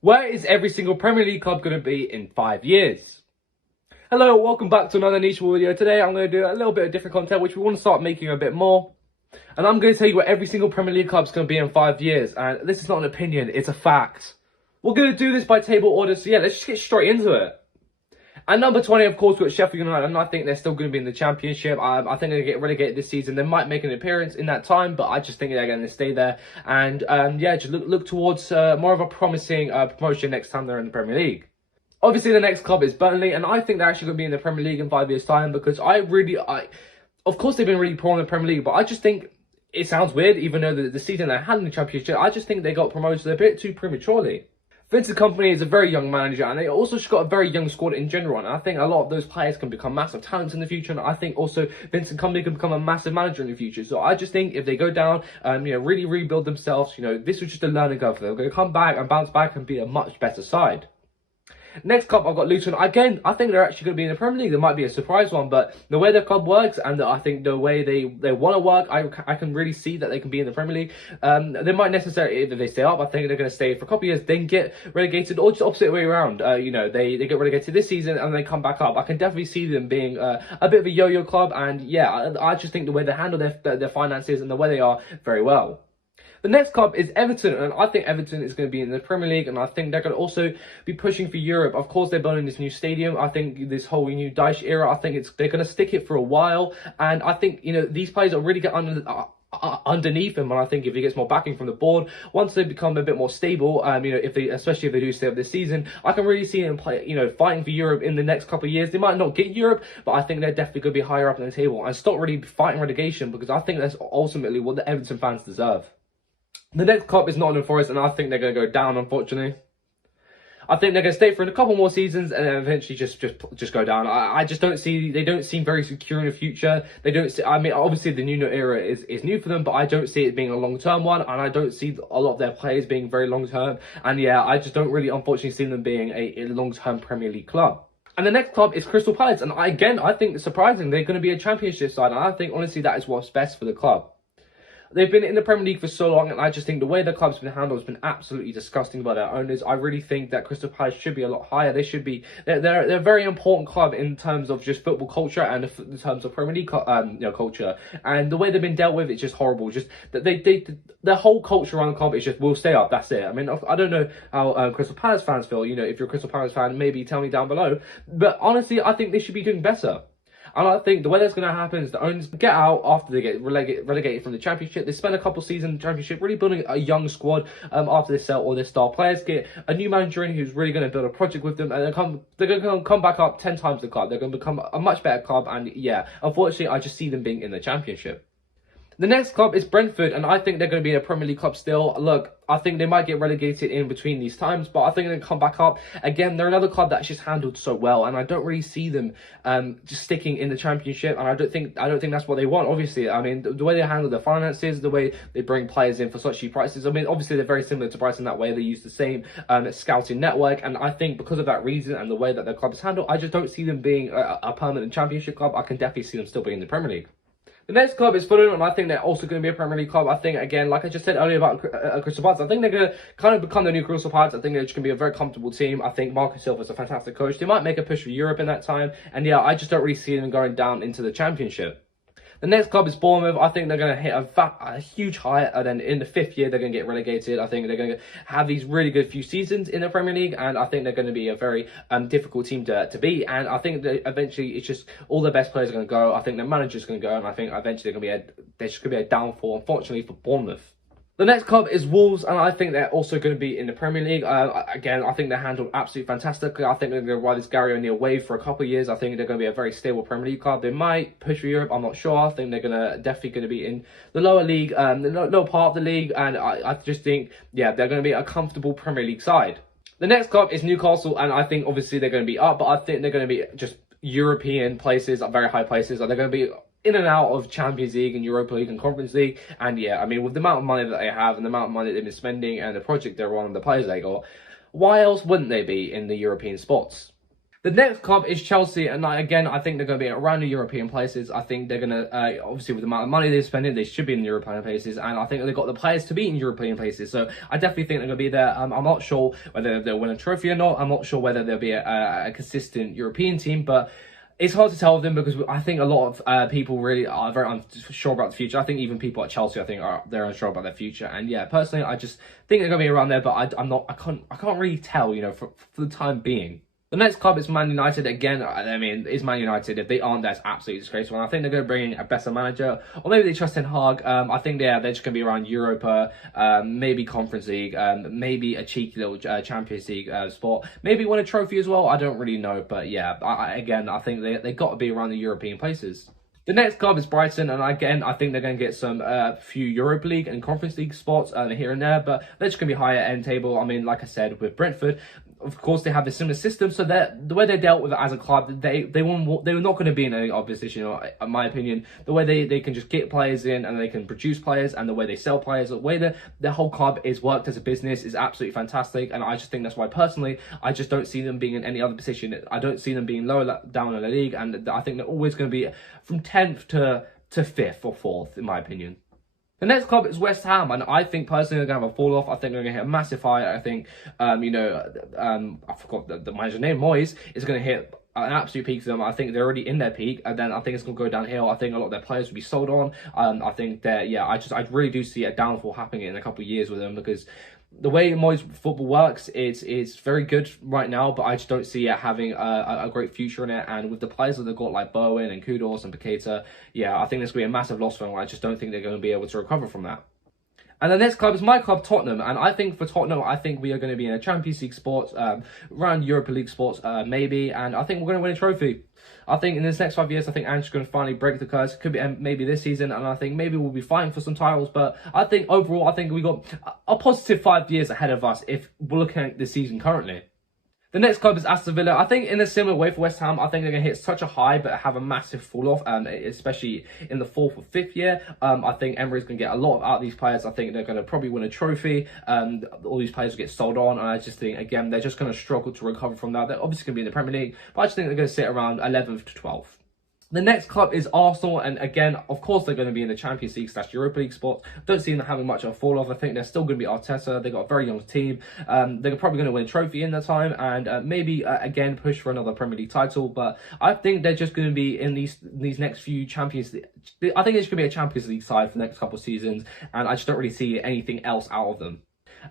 Where is every single Premier League club going to be in 5 years? Hello, welcome back to another niche video. Today I'm going to do a little bit of different content, which we want to start making a bit more. And I'm going to tell you where every single Premier League club is going to be in 5 years. And this is not an opinion, it's a fact. We're going to do this by table order, so yeah, let's just get straight into it. At number 20, of course, we're at Sheffield United, and I think they're still going to be in the Championship. I think they're going to get relegated this season. They might make an appearance in that time, but I just think they're going to stay there. And yeah, just look towards more of a promising promotion next time they're in the Premier League. Obviously, the next club is Burnley, and I think they're actually going to be in the Premier League in 5 years' time because of course, they've been really poor in the Premier League, but I just think it sounds weird, even though the season they had in the Championship, I just think they got promoted a bit too prematurely. Vincent Kompany is a very young manager, and they also just got a very young squad in general, and I think a lot of those players can become massive talents in the future, and I think also Vincent Kompany can become a massive manager in the future. So I just think if they go down, really rebuild themselves, this was just a learning curve for them. They're going to come back and bounce back and be a much better side. Next club, I've got Luton. Again, I think they're actually going to be in the Premier League. There might be a surprise one, but the way their club works and I think the way they want to work, I can really see that they can be in the Premier League. They might necessarily, if they stay up, I think they're going to stay for a couple of years, then get relegated, or just opposite way around. They get relegated this season and they come back up. I can definitely see them being a bit of a yo-yo club, and yeah, I just think the way they handle their finances and the way they are very well. The next club is Everton, and I think Everton is going to be in the Premier League, and I think they're going to also be pushing for Europe. Of course, they're building this new stadium. I think this whole new Dyche era, I think they're going to stick it for a while, and I think, these players will really get underneath him, and I think if he gets more backing from the board, once they become a bit more stable, especially if they do stay up this season, I can really see them play, fighting for Europe in the next couple of years. They might not get Europe, but I think they're definitely going to be higher up on the table and stop really fighting relegation, because I think that's ultimately what the Everton fans deserve. The next club is Nottingham Forest, and I think they're going to go down, unfortunately. I think they're going to stay for a couple more seasons and then eventually just go down. I just don't see, they don't seem very secure in the future. They don't see, obviously the Nuno era is new for them, but I don't see it being a long-term one, and I don't see a lot of their players being very long-term. And yeah, I just don't really, unfortunately, see them being a long-term Premier League club. And the next club is Crystal Palace, and I think it's surprising. They're going to be a Championship side, and I think, honestly, that is what's best for the club. They've been in the Premier League for so long, and I just think the way the club's been handled has been absolutely disgusting by their owners. I really think that Crystal Palace should be a lot higher. They should be. They're a very important club in terms of just football culture and in terms of Premier League culture. And the way they've been dealt with, it's just horrible. Just that their whole culture around the club is just, we'll stay up. That's it. I mean, I don't know how Crystal Palace fans feel. If you're a Crystal Palace fan, maybe tell me down below. But honestly, I think they should be doing better. And I think the way that's going to happen is the owners get out after they get relegated from the Championship. They spend a couple seasons in the Championship really building a young squad after they sell all their star players. Get a new manager in who's really going to build a project with them, and they're going to come back up 10 times the club. They're going to become a much better club, and yeah, unfortunately, I just see them being in the Championship. The next club is Brentford, and I think they're going to be a Premier League club still. Look, I think they might get relegated in between these times, but I think they're going to come back up. Again, they're another club that's just handled so well, and I don't really see them just sticking in the Championship, and I don't think that's what they want, obviously. I mean, the way they handle their finances, the way they bring players in for such cheap prices, I mean, obviously they're very similar to Brighton that way. They use the same scouting network, and I think because of that reason and the way that their club is handled, I just don't see them being a permanent Championship club. I can definitely see them still being in the Premier League. The next club is Fulham, and I think they're also going to be a Premier League club. I think, again, like I just said earlier about Crystal Palace, I think they're going to kind of become the new Crystal Palace. I think they're just going to be a very comfortable team. I think Marco Silva is a fantastic coach. They might make a push for Europe in that time. And yeah, I just don't really see them going down into the Championship. The next club is Bournemouth. I think they're going to hit a huge high, and then in the 5th year, they're going to get relegated. I think they're going to have these really good few seasons in the Premier League, and I think they're going to be a very difficult team to beat. And I think that eventually it's just all the best players are going to go. I think the manager's going to go, and I think eventually there's just going to be a downfall, unfortunately, for Bournemouth. The next club is Wolves, and I think they're also going to be in the Premier League. Again, I think they're handled absolutely fantastically. I think they're going to ride this Gary O'Neill wave for a couple of years. I think they're going to be a very stable Premier League club. They might push for Europe, I'm not sure. I think they're definitely going to be in the lower league, the lower part of the league, and I just think, yeah, they're going to be a comfortable Premier League side. The next club is Newcastle, and I think obviously they're going to be up, but I think they're going to be just European places, very high places, and they're going to be in and out of Champions League and Europa League and Conference League. And yeah, I mean, with the amount of money that they have and the amount of money they've been spending and the project they're on, the players they got, why else wouldn't they be in the European spots? The next club is Chelsea, and again, I think they're going to be around the European places. I think they're going to, obviously with the amount of money they're spending, they should be in the European places, and I think they've got the players to be in European places. So I definitely think they're going to be there. I'm not sure whether they'll win a trophy or not. I'm not sure whether they'll be a consistent European team, but it's hard to tell with them because I think a lot of people really are very unsure about the future. I think even people at Chelsea, I think, they're unsure about their future. And yeah, personally, I just think they're going to be around there, but I can't really tell, you know, for the time being. The next club is Man United. Again, I mean, is Man United. If they aren't, that's absolutely disgraceful. And I think they're going to bring in a better manager, or maybe they trust Ten Hag. I think they're just going to be around Europa, maybe Conference League, maybe a cheeky little Champions League spot, maybe win a trophy as well. I don't really know, but yeah, again, I think they got to be around the European places. The next club is Brighton, and again, I think they're going to get some few Europa League and Conference League spots here and there, but they're just going to be higher end table. I mean, like I said, with Brentford, of course, they have a similar system, so that the way they dealt with it as a club, they were not going to be in any opposition, in my opinion. The way they can just get players in and they can produce players, and the way they sell players, the way the whole club is worked as a business is absolutely fantastic, and I just think that's why personally I just don't see them being in any other position. I don't see them being lower down in the league, and I think they're always going to be from 10th to 5th or 4th, in my opinion. The next club is West Ham, and I think personally they're going to have a fall off. I think they're going to hit a massive high. I think, I forgot the manager's name, Moyes, is going to hit an absolute peak to them. I think they're already in their peak, and then I think it's going to go downhill. I think a lot of their players will be sold on. I think that, yeah, I really do see a downfall happening in a couple of years with them, because the way Moyes football works, it's very good right now, but I just don't see it having a great future in it. And with the players that they've got, like Bowen and Kudus and Paqueta, yeah, I think there's going to be a massive loss for them. I just don't think they're going to be able to recover from that. And the next club is my club, Tottenham. And I think for Tottenham, I think we are going to be in a Champions League spot, around Europa League spots, maybe. And I think we're going to win a trophy. I think in this next 5 years, I think Ange's going to finally break the curse. Could be maybe this season, and I think maybe we'll be fighting for some titles. But I think overall, I think we got a positive 5 years ahead of us if we're looking at the season currently. The next club is Aston Villa. I think in a similar way for West Ham, I think they're going to hit such a high but have a massive fall off, especially in the 4th or 5th year. I think Emery's going to get a lot out of these players. I think they're going to probably win a trophy. All these players will get sold on, and I just think, again, they're just going to struggle to recover from that. They're obviously going to be in the Premier League, but I just think they're going to sit around 11th to 12th. The next club is Arsenal, and again, of course, they're going to be in the Champions League / Europa League spot. Don't see them having much of a fall off. I think they're still going to be Arteta. They've got a very young team. They're probably going to win a trophy in that time, and maybe again push for another Premier League title. But I think they're just going to be in these next few Champions League. I think it's going to be a Champions League side for the next couple of seasons, and I just don't really see anything else out of them.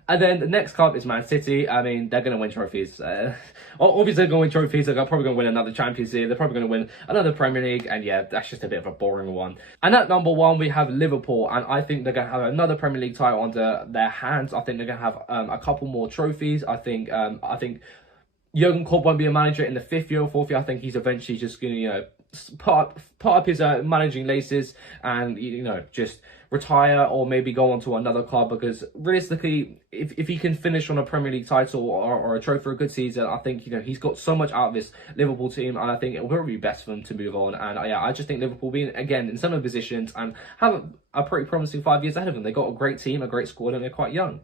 And then the next club is Man City. I mean, they're going to win trophies. Obviously, they're going to win trophies. They're probably going to win another Champions League. They're probably going to win another Premier League. And yeah, that's just a bit of a boring one. And at number 1, we have Liverpool. And I think they're going to have another Premier League title under their hands. I think they're going to have a couple more trophies. I think Jurgen Klopp won't be a manager in the 5th year or 4th year. I think he's eventually just going to, you know, part up his managing laces and, you know, just retire or maybe go on to another club, because realistically, if he can finish on a Premier League title or a trophy for a good season, I think, you know, he's got so much out of this Liverpool team, and I think it will be best for them to move on. And yeah, I just think Liverpool being again in similar positions and have a pretty promising 5 years ahead of them. They got a great team, a great squad, and they're quite young.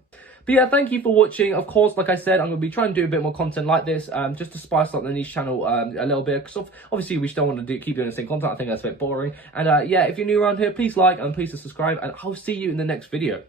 But yeah, thank you for watching. Of course, like I said, I'm going to be trying to do a bit more content like this, just to spice up the niche channel a little bit. Because obviously, we still want to keep doing the same content. I think that's a bit boring. And yeah, if you're new around here, please like and please subscribe. And I'll see you in the next video.